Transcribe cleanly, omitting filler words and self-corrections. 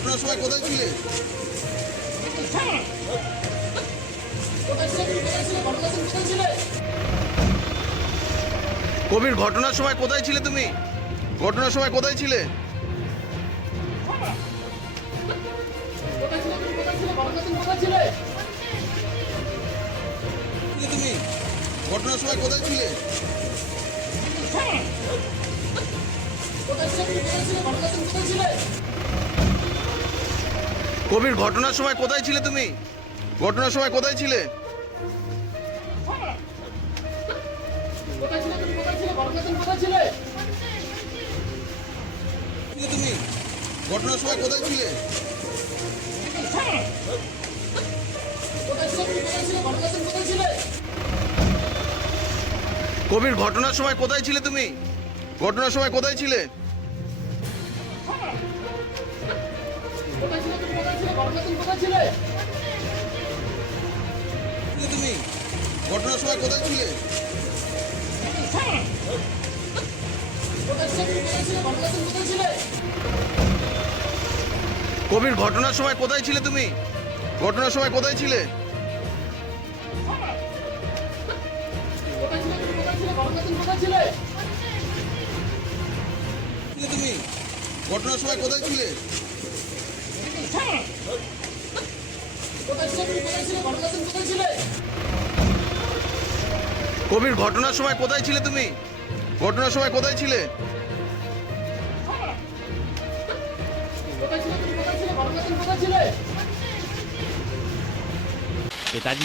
ঘটনার সময় কোথায় ছিলে? কবির ঘটনার সময় কোথায় ছিলে তুমি? ঘটনার সময় কোথায় ছিলে? তুমি ঘটনার সময় কোথায় ছিলে? কবির ঘটনার সময় কোথায় ছিলে তুমি? ঘটনার সময় কোথায় ছিলে? তুমি ঘটনার সময় কোথায় ছিলে? কবির ঘটনার সময় কোথায় ছিলে তুমি? ঘটনার সময় কোথায় ছিলে? তুমি ঘটনার সময় কোথায় ছিলে? কবির ঘটনার সময় কোথায় ছিলে তুমি? ঘটনার সময় কোথায় ছিলে? তুমি ঘটনার সময় কোথায় ছিলে? কবির ঘটনার সময় কোথায় ছিলে তুমি? ঘটনার সময় কোথায় ছিলে? पिताजी